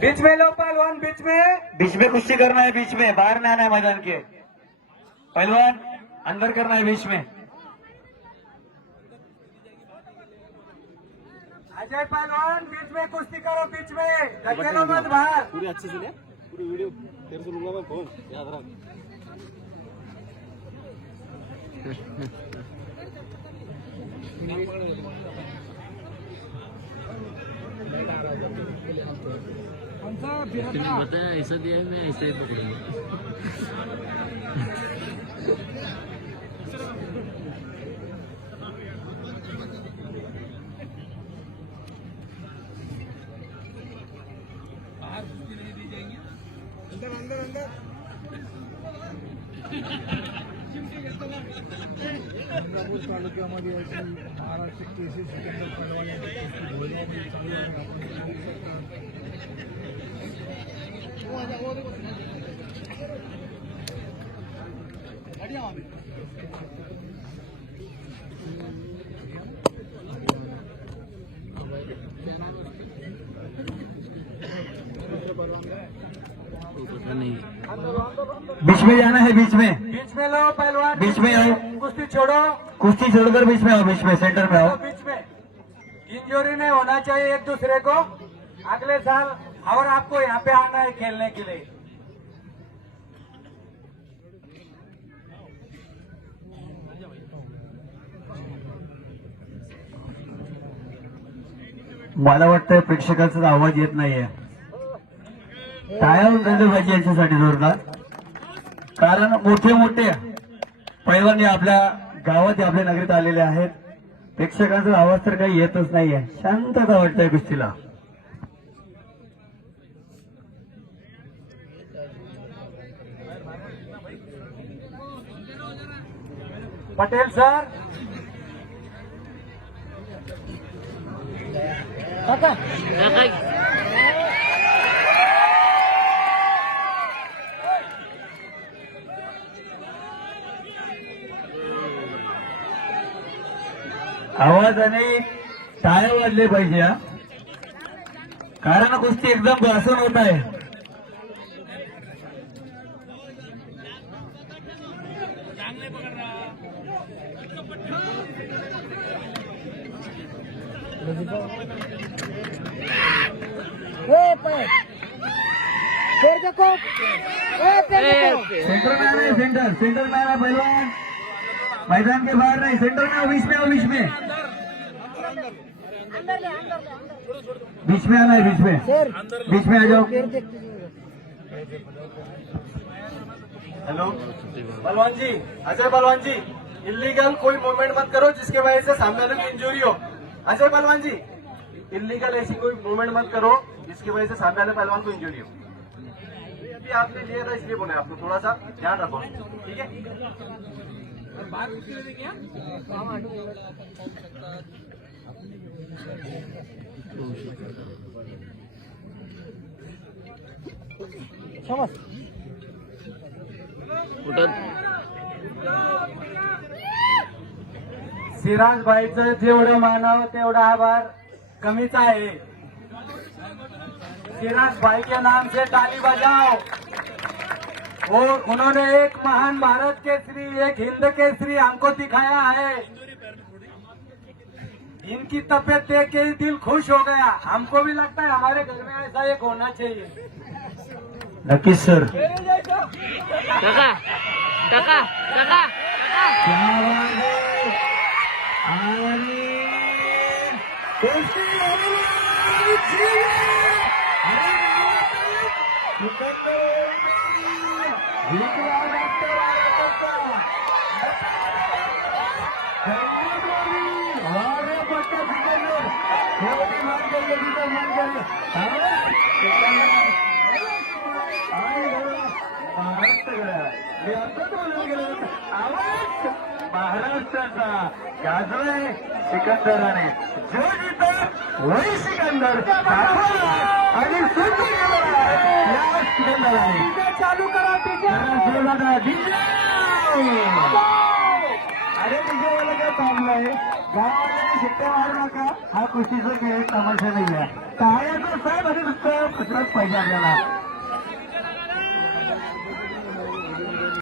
Beach में low पहलवान, beach में कुश्ती करना है, बीच में बाहर नहीं आना है मैदान के। पहलवान अंदर करना है बीच में। अजय पहलवान बीच में कुश्ती करो, बीच में धकेलो मत बाहर। पूरी अच्छे से ले, पूरी वीडियो तेरे से लूंगा मैं फोन, याद रख। तुम्हें पता है ऐसा दिया है, मैं ऐसे ही पकड़ूंगा। अंदर अंदर अंदर गंगापूर तालुक्यामध्ये अशी महाराष्ट्र केसरी सिकंदर पहलवान यांची भोजनामध्ये चालू आहे. आपण पता नहीं बीच में जाना है, बीच में लो पहलवान, बीच में आओ, कुश्ती छोड़ो, कुश्ती छोड़कर बीच में आओ, बीच में सेंटर में आओ। बीच में इंजरी नहीं होना चाहिए एक दूसरे को। अगले साल और आपको यहाँ पे आना है खेलने के लिए। मला वाटतं प्रेक्षकांचा आवाज येत नाहीये. टाळ्या वाजवल्या पाहिजे यांच्यासाठी जोरदार, कारण मोठे मोठे पैलवान आपल्या गावात आपल्या नगरीत आलेले आहेत. प्रेक्षकांचा आवाज तर काही येतच नाहीये. शांतता वाटतंय कुस्तीला. पटेल सर, काका आवाजाने टाळ्या वाजले पाहिजे हा, कारण कुस्ती एकदम घासून होत आहे. सेंटर में आना है, सेंटर में आना पहलवान, मैदान के बाहर नहीं, सेंटर में आओ, बीच में आओ, बीच में आना है, बीच में आ जाओ। हेलो पहलवान जी, अजय पहलवान जी, इलीगल कोई मूवमेंट मत करो जिसके वजह से सामने वाले को इंजरी हो। अजय पहलवान जी, इलीगल ऐसी कोई मूवमेंट मत करो जिसकी वजह से सामने वाले पहलवान को इंजरी हो। अभी आपने लिया था इसलिए बोले, आपको थोड़ा सा ध्यान रखो, ठीक है। सिराज भाईचं जेवढं मानावं तेवढा आभार कमीच आहे। सिराज भाई के नाम से ताली बजाओ। और उन्होंने एक महान भारत केसरी, एक हिंद केसरी हमको दिखाया है। इनकी तबीयत देख के ही दिल खुश हो गया। हमको भी लगता है हमारे घर में ऐसा एक होना चाहिए। नक्कीच सर, काका काका काका क्या बात है. आणि कुस्ती महाराष्ट्राचा गाजलाय सिकंदराने. जो जिथं वही सिकंदर आणि सुंदर या सिकंदराने चालू करा. डीजे अरे डीजेवाला काय थांबलाय गावाला शिट्ट्या मारू नका हा कुस्तीचा खेळ तमाशा नाही आहे टाळ्याचा साहेब आणि नुसतं फुटलाच पाहिजे आपल्याला